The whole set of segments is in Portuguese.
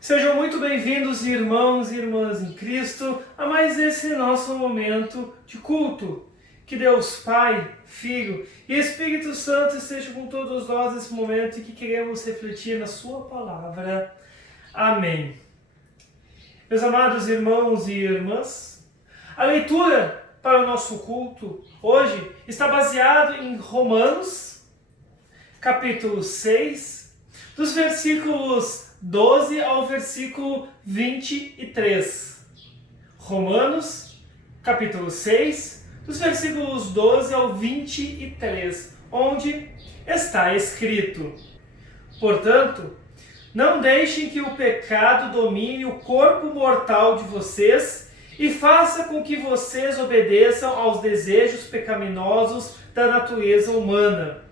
Sejam muito bem-vindos, irmãos e irmãs em Cristo, a mais esse nosso momento de culto. Que Deus Pai, Filho e Espírito Santo estejam com todos nós nesse momento e que queremos refletir na Sua Palavra. Amém. Meus amados irmãos e irmãs, a leitura para o nosso culto hoje está baseado em Romanos, capítulo 6, dos versículos 12 ao versículo 23. Romanos, capítulo 6, dos versículos 12 ao 23, onde está escrito: Portanto, não deixem que o pecado domine o corpo mortal de vocês e faça com que vocês obedeçam aos desejos pecaminosos da natureza humana.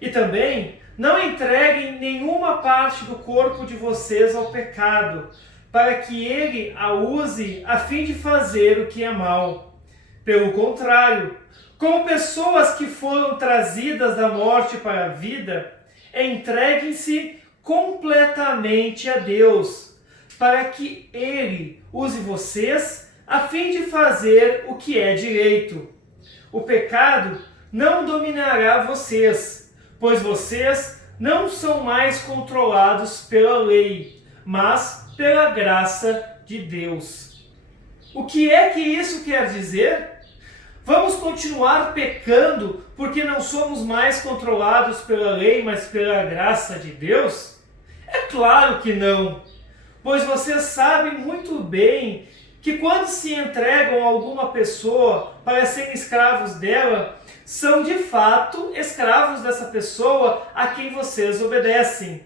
E também não entreguem nenhuma parte do corpo de vocês ao pecado, para que ele a use a fim de fazer o que é mal. Pelo contrário, como pessoas que foram trazidas da morte para a vida, entreguem-se completamente a Deus, para que Ele use vocês a fim de fazer o que é direito. O pecado não dominará vocês, pois vocês não são mais controlados pela lei, mas pela graça de Deus. O que é que isso quer dizer? Vamos continuar pecando porque não somos mais controlados pela lei, mas pela graça de Deus? É claro que não, pois vocês sabem muito bem que quando se entregam a alguma pessoa para serem escravos dela, são de fato escravos dessa pessoa a quem vocês obedecem.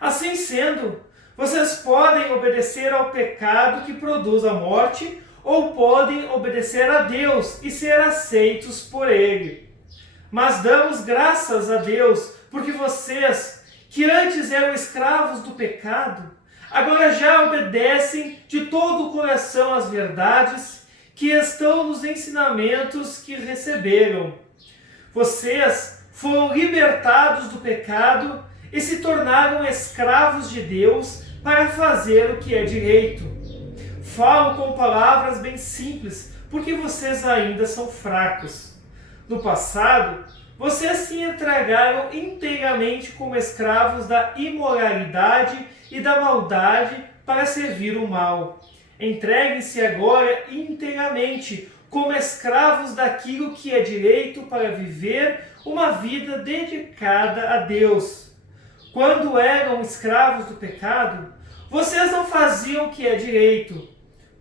Assim sendo, vocês podem obedecer ao pecado que produz a morte, ou podem obedecer a Deus e ser aceitos por Ele. Mas damos graças a Deus, porque vocês, que antes eram escravos do pecado, agora já obedecem de todo o coração às verdades que estão nos ensinamentos que receberam. Vocês foram libertados do pecado e se tornaram escravos de Deus para fazer o que é direito. Falo com palavras bem simples, porque vocês ainda são fracos. No passado, vocês se entregaram inteiramente como escravos da imoralidade e da maldade para servir o mal. Entreguem-se agora inteiramente como escravos daquilo que é direito para viver uma vida dedicada a Deus. Quando eram escravos do pecado, vocês não faziam o que é direito.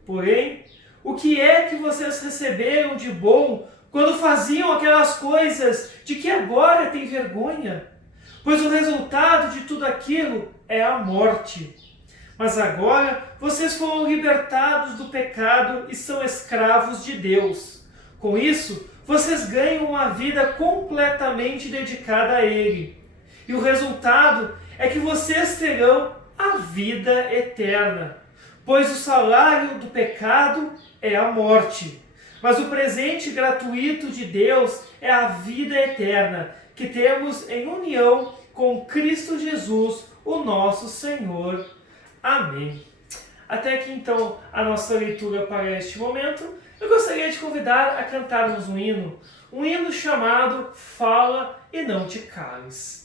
Porém, o que é que vocês receberam de bom quando faziam aquelas coisas de que agora têm vergonha? Pois o resultado de tudo aquilo é a morte. Mas agora vocês foram libertados do pecado e são escravos de Deus. Com isso, vocês ganham uma vida completamente dedicada a Ele. E o resultado é que vocês terão a vida eterna. Pois o salário do pecado é a morte. Mas o presente gratuito de Deus é a vida eterna, que temos em união com Cristo Jesus, o nosso Senhor. Amém. Até aqui então a nossa leitura para este momento. Eu gostaria de convidar a cantarmos um hino chamado Fala e Não Te Cales.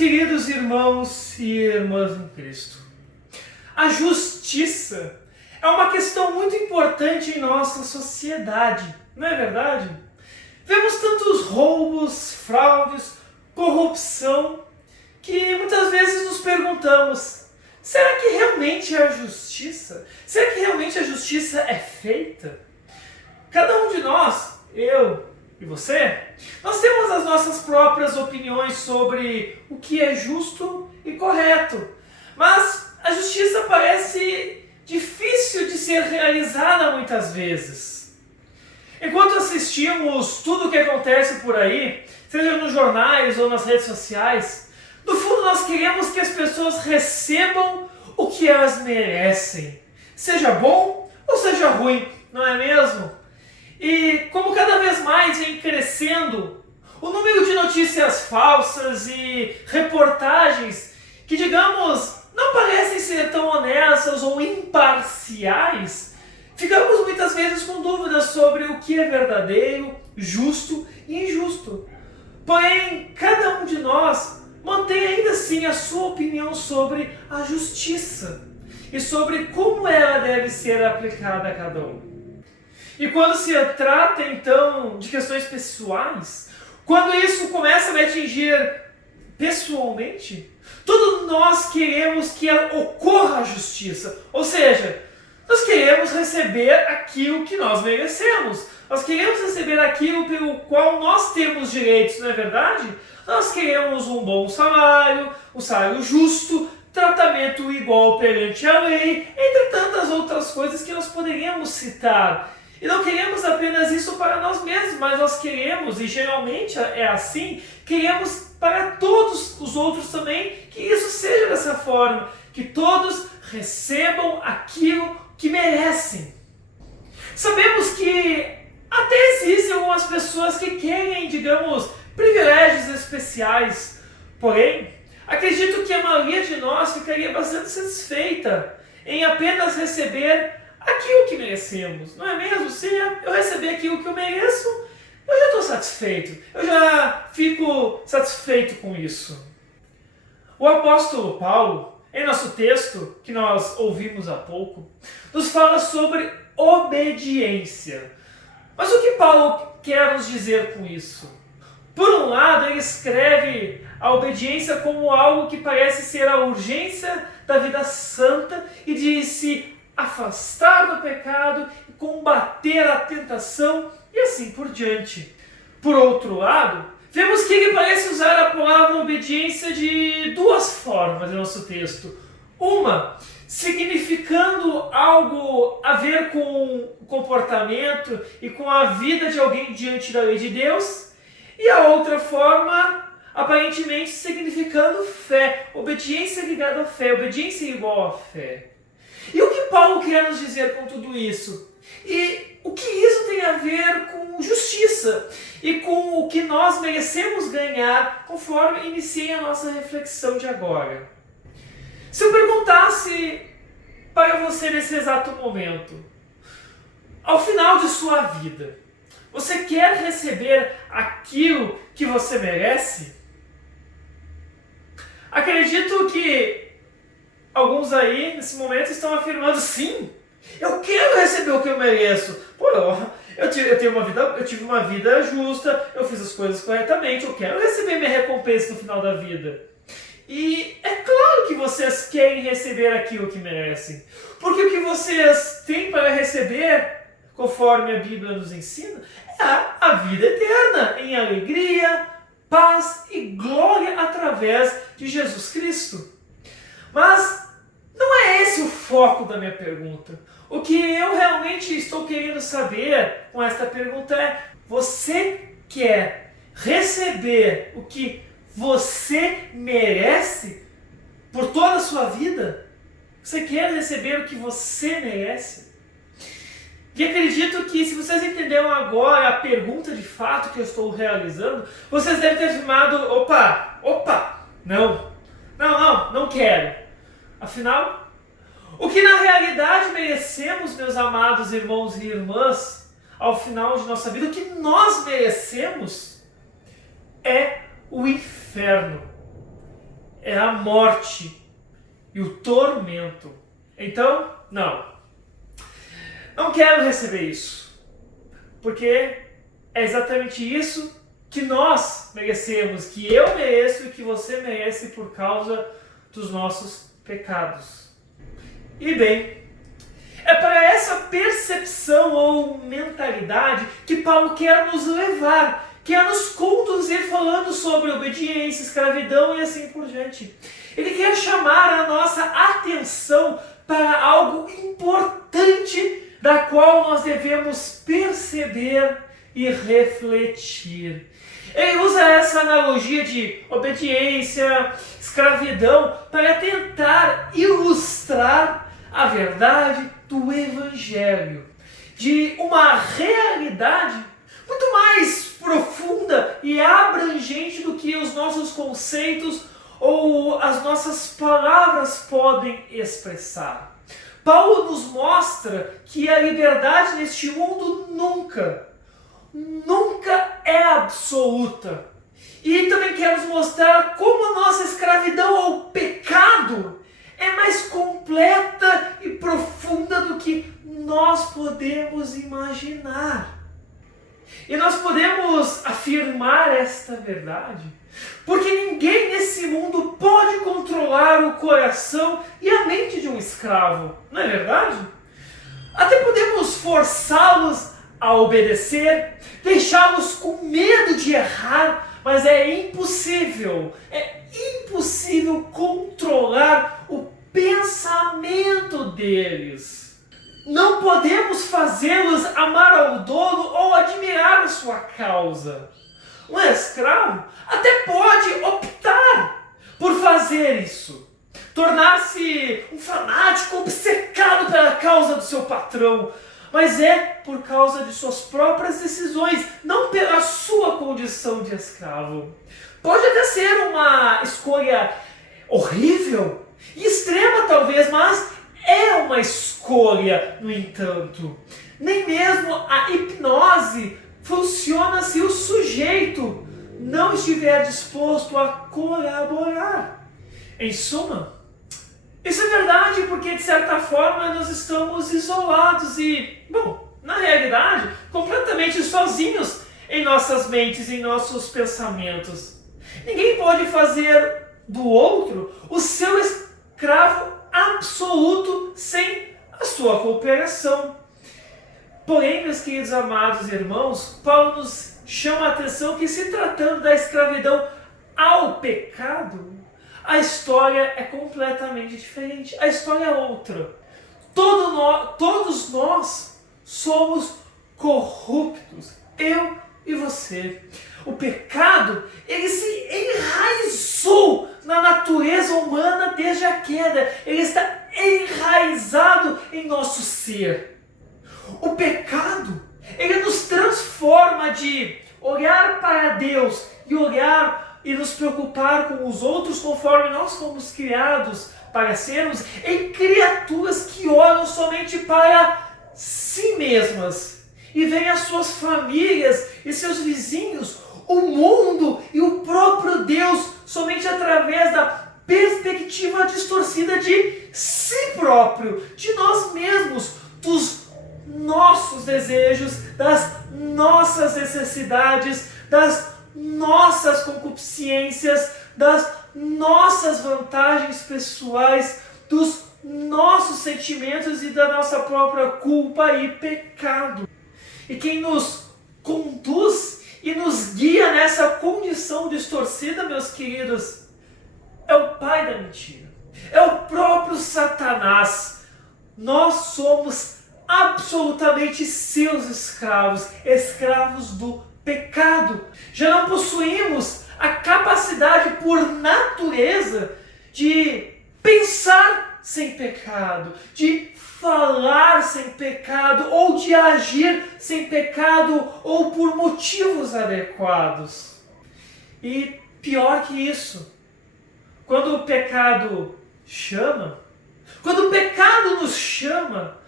queridos irmãos e irmãs em Cristo, a justiça é uma questão muito importante em nossa sociedade, não é verdade? Vemos tantos roubos, fraudes, corrupção, que muitas vezes nos perguntamos: será que realmente é a justiça? Será que realmente a justiça é feita? Cada um de nós, eu e você, nós temos as nossas próprias opiniões sobre o que é justo e correto. Mas a justiça parece difícil de ser realizada muitas vezes. Enquanto assistimos tudo o que acontece por aí, seja nos jornais ou nas redes sociais, no fundo nós queremos que as pessoas recebam o que elas merecem. Seja bom ou seja ruim, não é mesmo? E como cada vez mais vem crescendo o número de notícias falsas e reportagens que, digamos, não parecem ser tão honestas ou imparciais, ficamos muitas vezes com dúvidas sobre o que é verdadeiro, justo e injusto. Porém, cada um de nós mantém ainda assim a sua opinião sobre a justiça e sobre como ela deve ser aplicada a cada um. E quando se trata, então, de questões pessoais, quando isso começa a me atingir pessoalmente, todos nós queremos que ocorra a justiça. Ou seja, nós queremos receber aquilo que nós merecemos. Nós queremos receber aquilo pelo qual nós temos direitos, não é verdade? Nós queremos um bom salário, um salário justo, tratamento igual perante a lei, entre tantas outras coisas que nós poderíamos citar. E não queremos apenas isso para nós mesmos, mas nós queremos, e geralmente é assim, queremos para todos os outros também que isso seja dessa forma, que todos recebam aquilo que merecem. Sabemos que até existem algumas pessoas que querem, digamos, privilégios especiais, porém, acredito que a maioria de nós ficaria bastante satisfeita em apenas receber aquilo que merecemos, não é mesmo? Se eu receber aquilo que eu mereço, eu já estou satisfeito, eu já fico satisfeito com isso. O apóstolo Paulo, em nosso texto, que nós ouvimos há pouco, nos fala sobre obediência. Mas o que Paulo quer nos dizer com isso? Por um lado, ele escreve a obediência como algo que parece ser a urgência da vida santa e de se afastar do pecado, combater a tentação e assim por diante. Por outro lado, vemos que ele parece usar a palavra obediência de duas formas no nosso texto. Uma, significando algo a ver com o comportamento e com a vida de alguém diante da lei de Deus, e a outra forma, aparentemente significando fé, obediência ligada à fé, obediência igual à fé. E o que Paulo quer nos dizer com tudo isso? E o que isso tem a ver com justiça e com o que nós merecemos ganhar, conforme iniciei a nossa reflexão de agora? Se eu perguntasse para você nesse exato momento, ao final de sua vida, você quer receber aquilo que você merece? Acredito que alguns aí, nesse momento, estão afirmando: sim, eu quero receber o que eu mereço. Pô, eu tive uma vida justa, eu fiz as coisas corretamente, eu quero receber minha recompensa no final da vida. E é claro que vocês querem receber aquilo que merecem. Porque o que vocês têm para receber, conforme a Bíblia nos ensina, é a vida eterna, em alegria, paz e glória através de Jesus Cristo. Mas não é esse o foco da minha pergunta. O que eu realmente estou querendo saber com esta pergunta é: você quer receber o que você merece por toda a sua vida? Você quer receber o que você merece? E acredito que, se vocês entenderam agora a pergunta de fato que eu estou realizando, vocês devem ter afirmado: opa, não quero. Afinal, o que na realidade merecemos, meus amados irmãos e irmãs, ao final de nossa vida, o que nós merecemos é o inferno. é a morte e o tormento. Então, não quero receber isso, porque é exatamente isso que nós merecemos, que eu mereço e que você merece por causa dos nossos pecados. E bem, é para essa percepção ou mentalidade que Paulo quer nos levar, quer nos conduzir falando sobre obediência, escravidão e assim por diante. Ele quer chamar a nossa atenção para algo importante da qual nós devemos perceber e refletir. Ele usa essa analogia de obediência, escravidão, para tentar ilustrar a verdade do Evangelho, de uma realidade muito mais profunda e abrangente do que os nossos conceitos ou as nossas palavras podem expressar. Paulo nos mostra que a liberdade neste mundo nunca é absoluta. E também quer nos mostrar como a nossa escravidão ao pecado é mais completa e profunda do que nós podemos imaginar. E nós podemos afirmar esta verdade porque ninguém nesse mundo pode controlar o coração e a mente de um escravo, não é verdade? Até podemos forçá-los a obedecer, deixá-los com medo de errar, mas é impossível controlar o pensamento deles. Não podemos fazê-los amar ao dono ou admirar a sua causa. Um escravo até pode optar por fazer isso, tornar-se um fanático obcecado pela causa do seu patrão, mas é por causa de suas próprias decisões, não pela sua condição de escravo. Pode até ser uma escolha horrível e extrema talvez, mas é uma escolha, no entanto. Nem mesmo a hipnose funciona se o sujeito não estiver disposto a colaborar. Em suma, isso é verdade porque, de certa forma, nós estamos isolados e, na realidade, completamente sozinhos em nossas mentes, em nossos pensamentos. Ninguém pode fazer do outro o seu escravo absoluto sem a sua cooperação. Porém, meus queridos amados irmãos, Paulo nos chama a atenção que, se tratando da escravidão ao pecado, a história é completamente diferente. A história é outra. Todos nós somos corruptos. Eu e você. O pecado, ele se enraizou na natureza humana desde a queda. Ele está enraizado em nosso ser. O pecado, ele nos transforma de olhar para Deus e olhar e nos preocupar com os outros conforme nós fomos criados para sermos, em criaturas que olham somente para si mesmas e veem as suas famílias e seus vizinhos, o mundo e o próprio Deus somente através da perspectiva distorcida de si próprio, de nós mesmos, dos nossos desejos, das nossas necessidades, das nossas concupiscências, das nossas vantagens pessoais, dos nossos sentimentos e da nossa própria culpa e pecado. E quem nos conduz e nos guia nessa condição distorcida, meus queridos, é o pai da mentira, é o próprio Satanás. Nós somos absolutamente seus escravos, escravos do pecado. Já não possuímos a capacidade por natureza de pensar sem pecado, de falar sem pecado, ou de agir sem pecado, ou por motivos adequados. E pior que isso, quando o pecado chama, quando o pecado nos chama,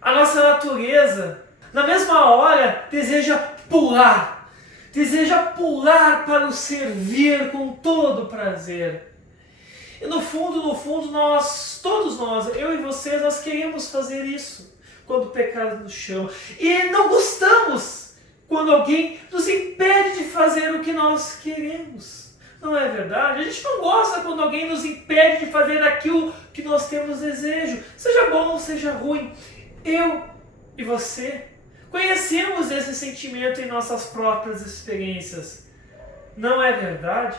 a nossa natureza, na mesma hora, deseja pular para o servir com todo prazer. E no fundo, todos nós, eu e vocês, nós queremos fazer isso quando o pecado nos chama. E não gostamos quando alguém nos impede de fazer o que nós queremos. Não é verdade? A gente não gosta quando alguém nos impede de fazer aquilo que nós temos desejo. Seja bom, seja ruim. Eu e você conhecemos esse sentimento em nossas próprias experiências. Não é verdade?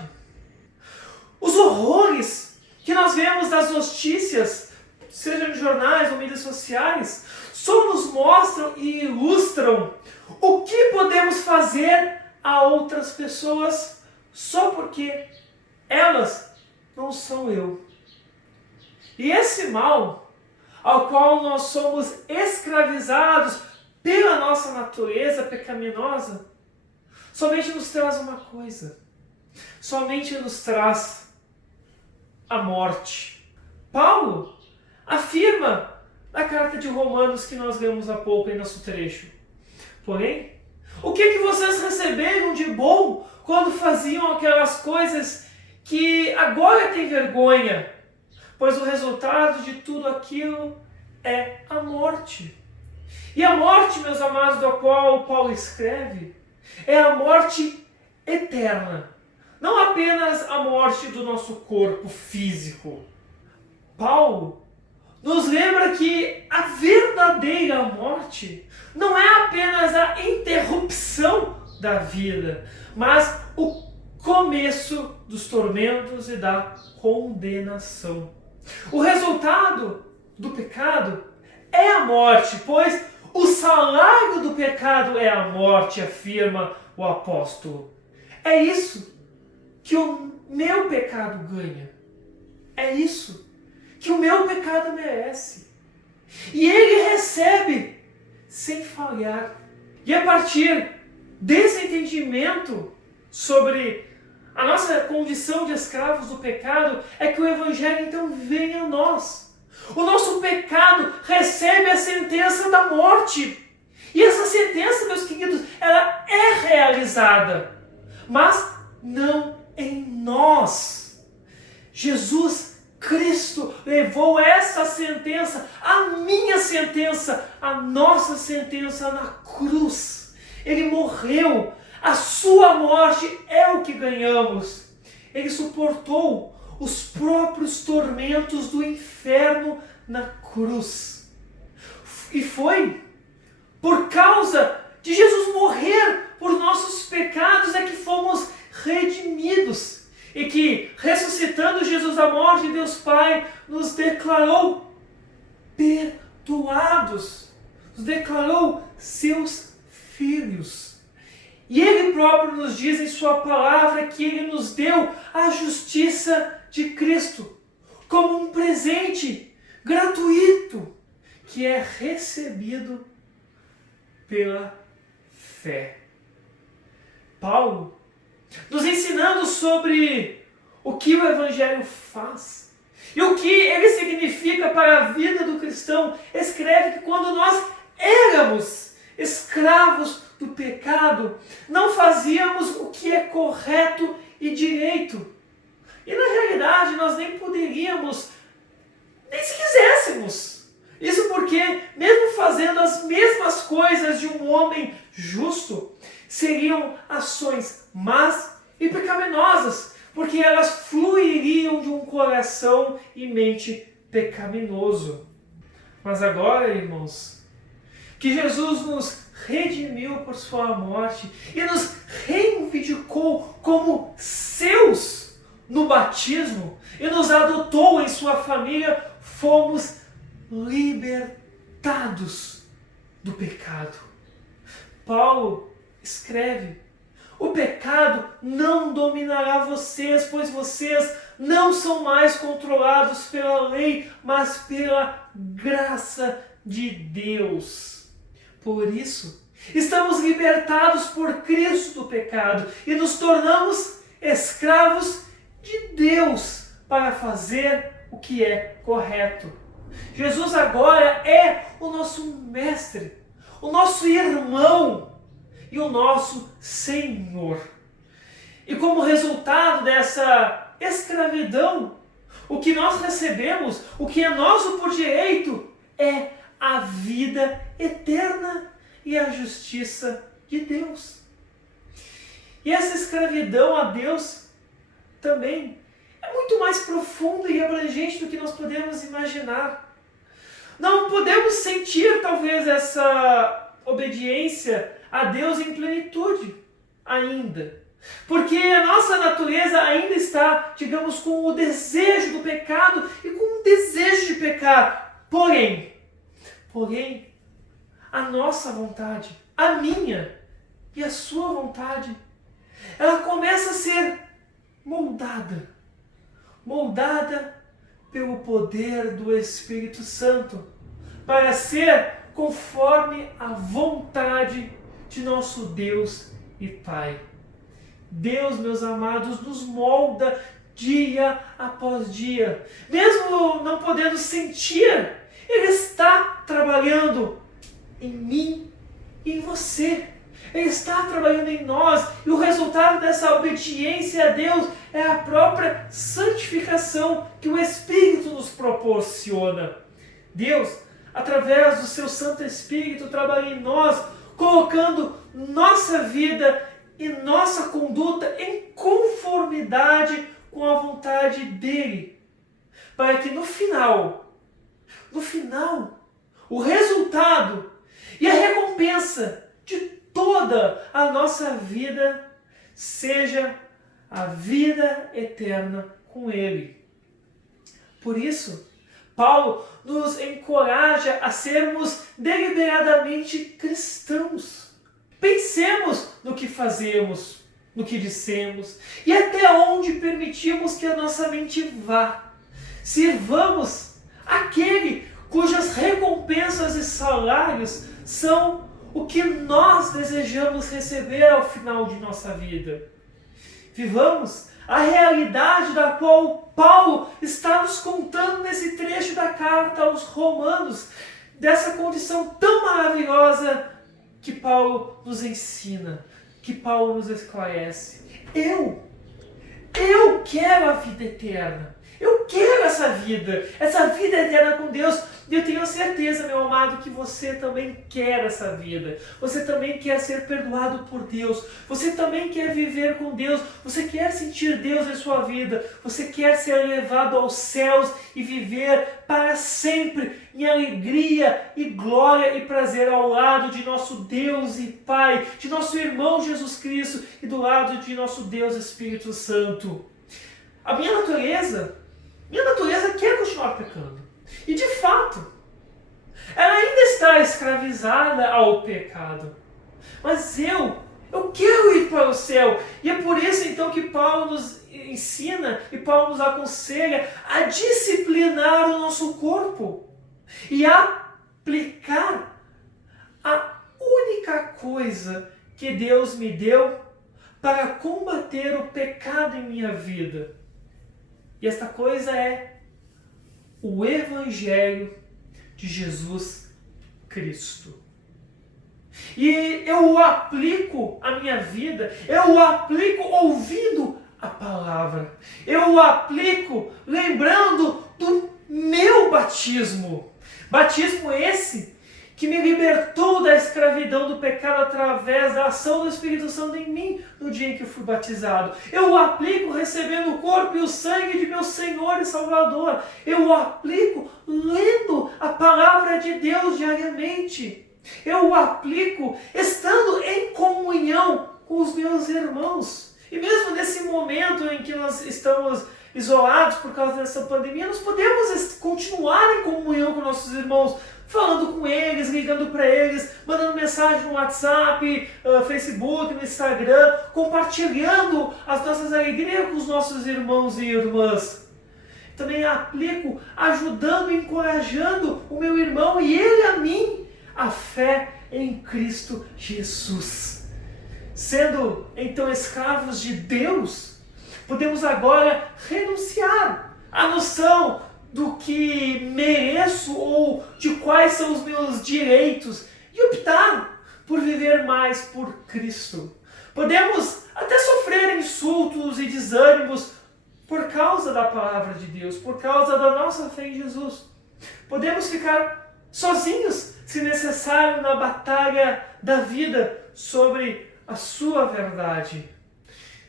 Os horrores que nós vemos das notícias, seja nos jornais ou mídias sociais, só nos mostram e ilustram o que podemos fazer a outras pessoas só porque elas não são eu. E esse mal ao qual nós somos escravizados pela nossa natureza pecaminosa, somente nos traz uma coisa. Somente nos traz a morte. Paulo afirma na carta de Romanos que nós lemos há pouco em nosso trecho. Porém, o que vocês receberam de bom quando faziam aquelas coisas que agora têm vergonha? Pois o resultado de tudo aquilo é a morte. E a morte, meus amados, da qual Paulo escreve, é a morte eterna. Não apenas a morte do nosso corpo físico. Paulo nos lembra que a verdadeira morte não é apenas a interrupção da vida, mas o começo dos tormentos e da condenação. O resultado do pecado é a morte, pois o salário do pecado é a morte, afirma o apóstolo. É isso que o meu pecado ganha. É isso que o meu pecado merece. E ele recebe sem falhar. E a partir desse entendimento sobre a nossa condição de escravos do pecado, é que o Evangelho então vem a nós. O nosso pecado recebe a sentença da morte. E essa sentença, meus queridos, ela é realizada, mas não em nós. Jesus Cristo levou essa sentença, a minha sentença, a nossa sentença na cruz. Ele morreu. A sua morte é o que ganhamos. Ele suportou os próprios tormentos do inferno na cruz. E foi por causa de Jesus morrer por nossos pecados é que fomos redimidos. E que, ressuscitando Jesus da morte, Deus Pai nos declarou perdoados. Nos declarou seus filhos. E Ele próprio nos diz em sua palavra que Ele nos deu a justiça de Cristo como um presente gratuito que é recebido pela fé. Paulo, nos ensinando sobre o que o Evangelho faz e o que ele significa para a vida do cristão, escreve que quando nós éramos escravos do pecado, não fazíamos o que é correto e direito. E na realidade nós nem poderíamos, nem se quiséssemos. Isso porque, mesmo fazendo as mesmas coisas de um homem justo, seriam ações más e pecaminosas, porque elas fluiriam de um coração e mente pecaminoso. Mas agora, irmãos, que Jesus nos redimiu por sua morte e nos reivindicou como seus no batismo e nos adotou em sua família, fomos libertados do pecado. Paulo escreve: o pecado não dominará vocês, pois vocês não são mais controlados pela lei, mas pela graça de Deus. Por isso, estamos libertados por Cristo do pecado e nos tornamos escravos de Deus para fazer o que é correto. Jesus agora é o nosso mestre, o nosso irmão e o nosso Senhor. E como resultado dessa escravidão, O que nós recebemos, o que é nosso por direito, é a vida eterna e a justiça de Deus. E essa escravidão a Deus também é muito mais profunda e abrangente do que nós podemos imaginar. Não podemos sentir talvez essa obediência a Deus em plenitude ainda. Porque a nossa natureza ainda está, digamos, com o desejo do pecado e com o desejo de pecar. Porém, a nossa vontade, a minha e a sua vontade, ela começa a ser moldada pelo poder do Espírito Santo, para ser conforme a vontade de nosso Deus e Pai. Deus, meus amados, nos molda dia após dia. Mesmo não podendo sentir, Ele está trabalhando em mim e em você. Ele está trabalhando em nós. E o resultado dessa obediência a Deus é a própria santificação que o Espírito nos proporciona. Deus, através do seu Santo Espírito, trabalha em nós, colocando nossa vida e nossa conduta em conformidade com a vontade dele, para que no final, o resultado e a recompensa de toda a nossa vida seja a vida eterna com ele. Por isso, Paulo nos encoraja a sermos deliberadamente cristãos. Pensemos no que fazemos, no que dissemos e até onde permitimos que a nossa mente vá. Sirvamos aquele cujas recompensas e salários são o que nós desejamos receber ao final de nossa vida. Vivamos a realidade da qual Paulo está nos contando nesse trecho da carta aos Romanos, dessa condição tão maravilhosa que Paulo nos ensina, que Paulo nos esclarece. Eu quero a vida eterna. Eu quero essa vida eterna com Deus. E eu tenho certeza, meu amado, que você também quer essa vida. Você também quer ser perdoado por Deus. Você também quer viver com Deus. Você quer sentir Deus em sua vida. Você quer ser levado aos céus e viver para sempre em alegria e glória e prazer ao lado de nosso Deus e Pai, de nosso irmão Jesus Cristo e do lado de nosso Deus Espírito Santo. A minha natureza quer continuar pecando. E de fato, ela ainda está escravizada ao pecado. Mas eu quero ir para o céu. E é por isso então que Paulo nos ensina e Paulo nos aconselha a disciplinar o nosso corpo e aplicar a única coisa que Deus me deu para combater o pecado em minha vida. E esta coisa é o Evangelho de Jesus Cristo. E eu o aplico à minha vida, eu o aplico ouvindo a palavra, eu o aplico lembrando do meu batismo. Batismo esse que me libertou da escravidão do pecado através da ação do Espírito Santo em mim no dia em que eu fui batizado. Eu o aplico recebendo o corpo e o sangue de meu Senhor e Salvador. Eu o aplico lendo a palavra de Deus diariamente. Eu o aplico estando em comunhão com os meus irmãos. E mesmo nesse momento em que nós estamos isolados por causa dessa pandemia, nós podemos continuar em comunhão com nossos irmãos, falando com eles, ligando para eles, mandando mensagem no WhatsApp, Facebook, no Instagram, compartilhando as nossas alegrias com os nossos irmãos e irmãs. Também aplico ajudando e encorajando o meu irmão e ele a mim, a fé em Cristo Jesus. Sendo então escravos de Deus, podemos agora renunciar à noção do que mereço ou de quais são os meus direitos e optar por viver mais por Cristo. Podemos até sofrer insultos e desânimos por causa da palavra de Deus, por causa da nossa fé em Jesus. Podemos ficar sozinhos, se necessário, na batalha da vida sobre a sua verdade.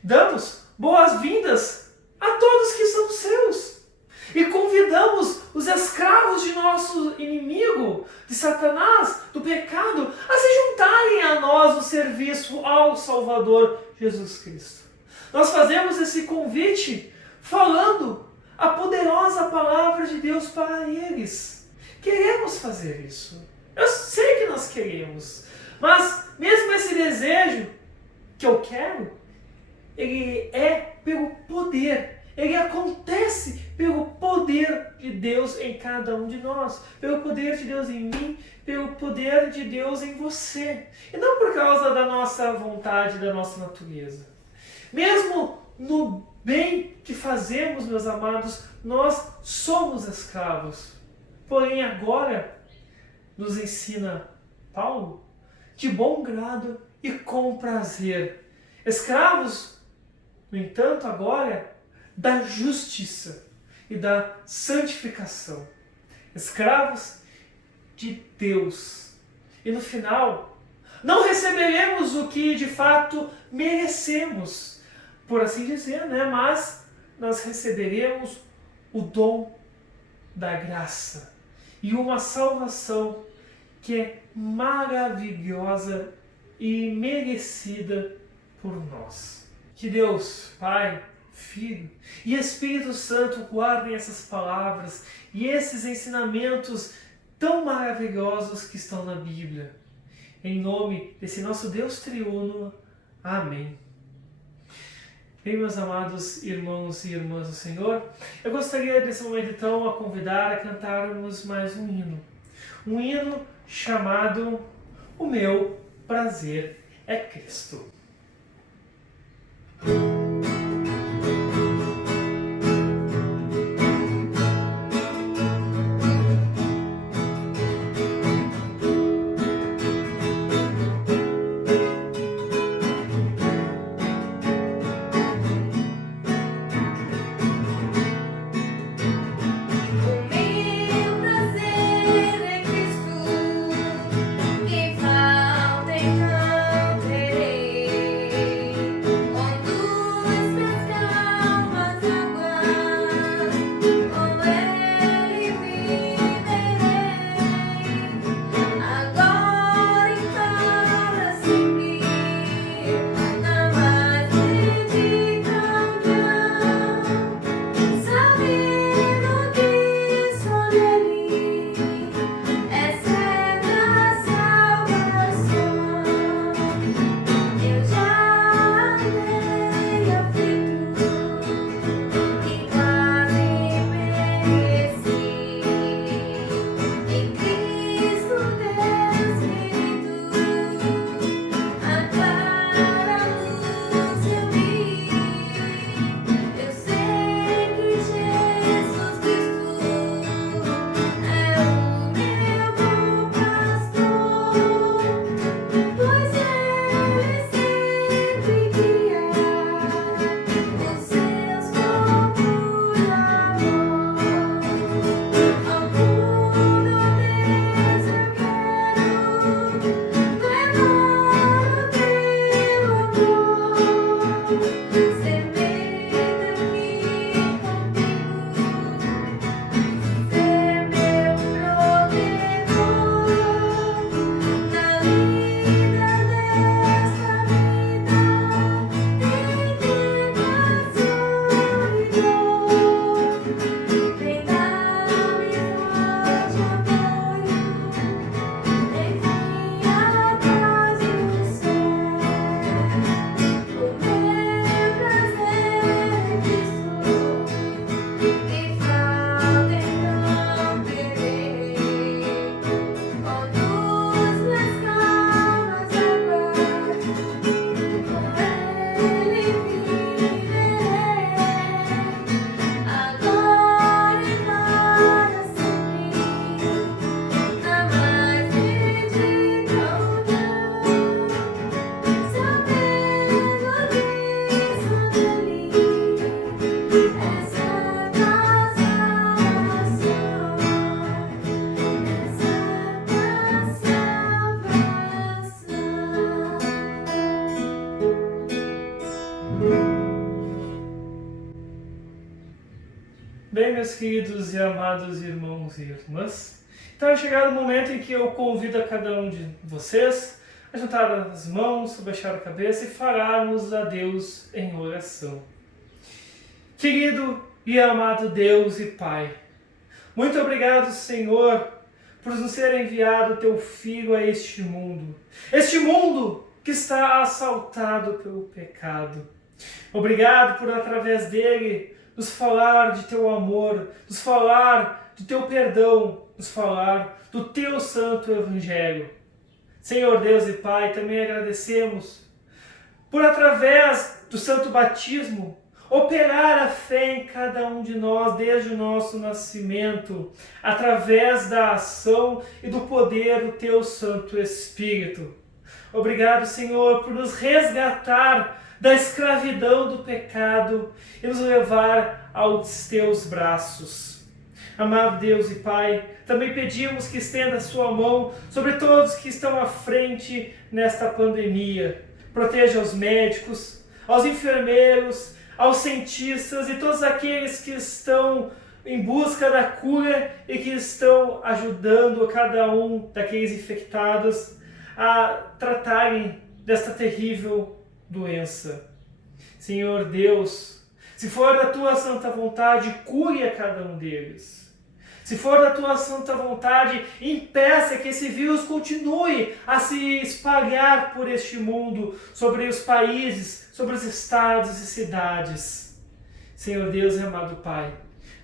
Damos boas-vindas a todos que são seus e convidamos os escravos de nosso inimigo, de Satanás, do pecado, a se juntarem a nós no serviço ao Salvador Jesus Cristo. Nós fazemos esse convite falando a poderosa palavra de Deus para eles. Queremos fazer isso. Eu sei que nós queremos, mas mesmo esse desejo que eu quero, ele é pelo poder, ele acontece pelo poder de Deus em cada um de nós, pelo poder de Deus em mim, pelo poder de Deus em você, e não por causa da nossa vontade, da nossa natureza. Mesmo no bem que fazemos, meus amados, nós somos escravos. Porém, agora, nos ensina Paulo, de bom grado e com prazer. Escravos, no entanto, agora, da justiça e da santificação. Escravos de Deus. E no final, não receberemos o que de fato merecemos, por assim dizer, né? Mas nós receberemos o dom da graça e uma salvação que é maravilhosa e merecida por nós. Que Deus, Pai, Filho e Espírito Santo guardem essas palavras e esses ensinamentos tão maravilhosos que estão na Bíblia. Em nome desse nosso Deus triuno. Amém. Bem, meus amados irmãos e irmãs do Senhor, eu gostaria nesse momento então a convidar a cantarmos mais um hino chamado O Meu Prazer é Cristo. Quando Bem, meus queridos e amados irmãos e irmãs, então é chegado o momento em que eu convido a cada um de vocês a juntar as mãos, abaixar a cabeça e falarmos a Deus em oração. Querido e amado Deus e Pai, muito obrigado, Senhor, por nos ter enviado Teu Filho a este mundo que está assaltado pelo pecado. Obrigado por, através dele, nos falar de Teu amor, nos falar de Teu perdão, nos falar do Teu santo Evangelho. Senhor Deus e Pai, também agradecemos por, através do santo batismo, operar a fé em cada um de nós desde o nosso nascimento, através da ação e do poder do Teu Santo Espírito. Obrigado, Senhor, por nos resgatar da escravidão do pecado e nos levar aos Teus braços. Amado Deus e Pai, também pedimos que estenda a Sua mão sobre todos que estão à frente nesta pandemia. Proteja os médicos, aos enfermeiros, aos cientistas e todos aqueles que estão em busca da cura e que estão ajudando cada um daqueles infectados a tratarem desta terrível doença. Senhor Deus, se for da Tua santa vontade, cure a cada um deles. Se for da Tua santa vontade, impeça que esse vírus continue a se espalhar por este mundo, sobre os países, sobre os estados e cidades. Senhor Deus e amado Pai,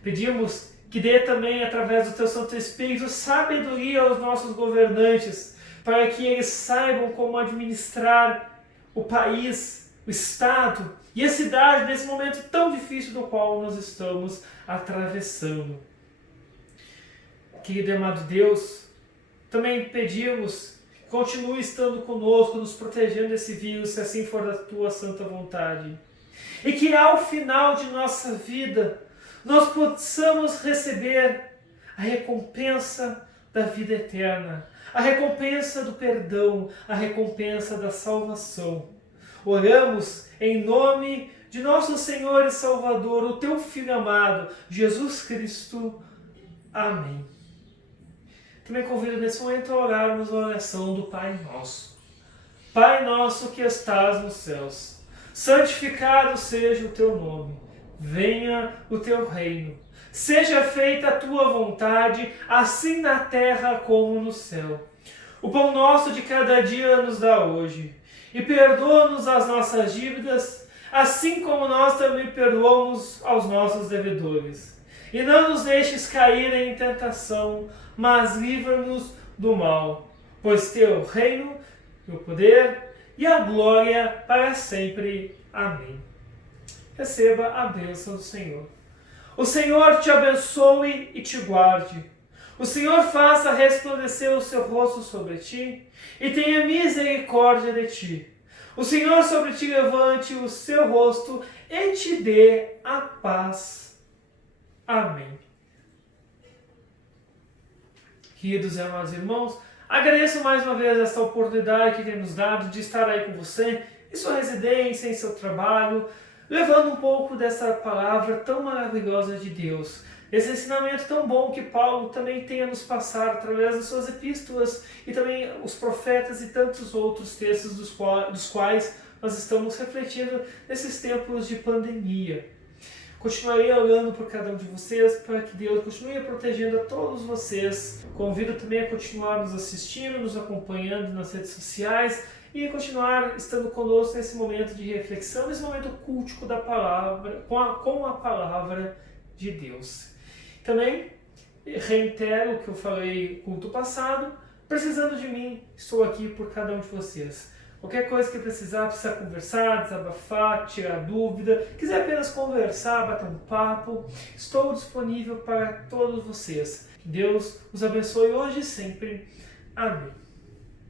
pedimos que dê também, através do Teu Santo Espírito, sabedoria aos nossos governantes, para que eles saibam como administrar o país, o estado e a cidade nesse momento tão difícil do qual nós estamos atravessando. Querido e amado Deus, também pedimos que continue estando conosco, nos protegendo desse vírus, se assim for da Tua santa vontade. E que ao final de nossa vida, nós possamos receber a recompensa da vida eterna, a recompensa do perdão, a recompensa da salvação. Oramos em nome de nosso Senhor e Salvador, o Teu Filho amado, Jesus Cristo. Amém. Também convido nesse momento a orarmos a oração do Pai Nosso. Pai nosso que estás nos céus, santificado seja o Teu nome. Venha o Teu reino. Seja feita a Tua vontade, assim na terra como no céu. O pão nosso de cada dia nos dá hoje. E perdoa-nos as nossas dívidas, assim como nós também perdoamos aos nossos devedores. E não nos deixes cair em tentação, mas livra-nos do mal. Pois Teu reino, o poder e a glória para sempre. Amém. Receba a bênção do Senhor. O Senhor te abençoe e te guarde. O Senhor faça resplandecer o seu rosto sobre ti e tenha misericórdia de ti. O Senhor sobre ti levante o seu rosto e te dê a paz. Amém. Queridos e amados irmãos, agradeço mais uma vez esta oportunidade que tem nos dado de estar aí com você, em sua residência, em seu trabalho, levando um pouco dessa palavra tão maravilhosa de Deus. Esse ensinamento tão bom que Paulo também tem a nos passar através das suas epístolas e também os profetas e tantos outros textos dos quais nós estamos refletindo nesses tempos de pandemia. Continuarei orando por cada um de vocês para que Deus continue protegendo a todos vocês. Convido também a continuar nos assistindo, nos acompanhando nas redes sociais e continuar estando conosco nesse momento de reflexão, nesse momento cultico da palavra, com a palavra de Deus. Também reitero o que eu falei no culto passado, precisando de mim, estou aqui por cada um de vocês. Qualquer coisa que precisar conversar, desabafar, tirar dúvida, quiser apenas conversar, bater um papo, estou disponível para todos vocês. Que Deus os abençoe hoje e sempre. Amém.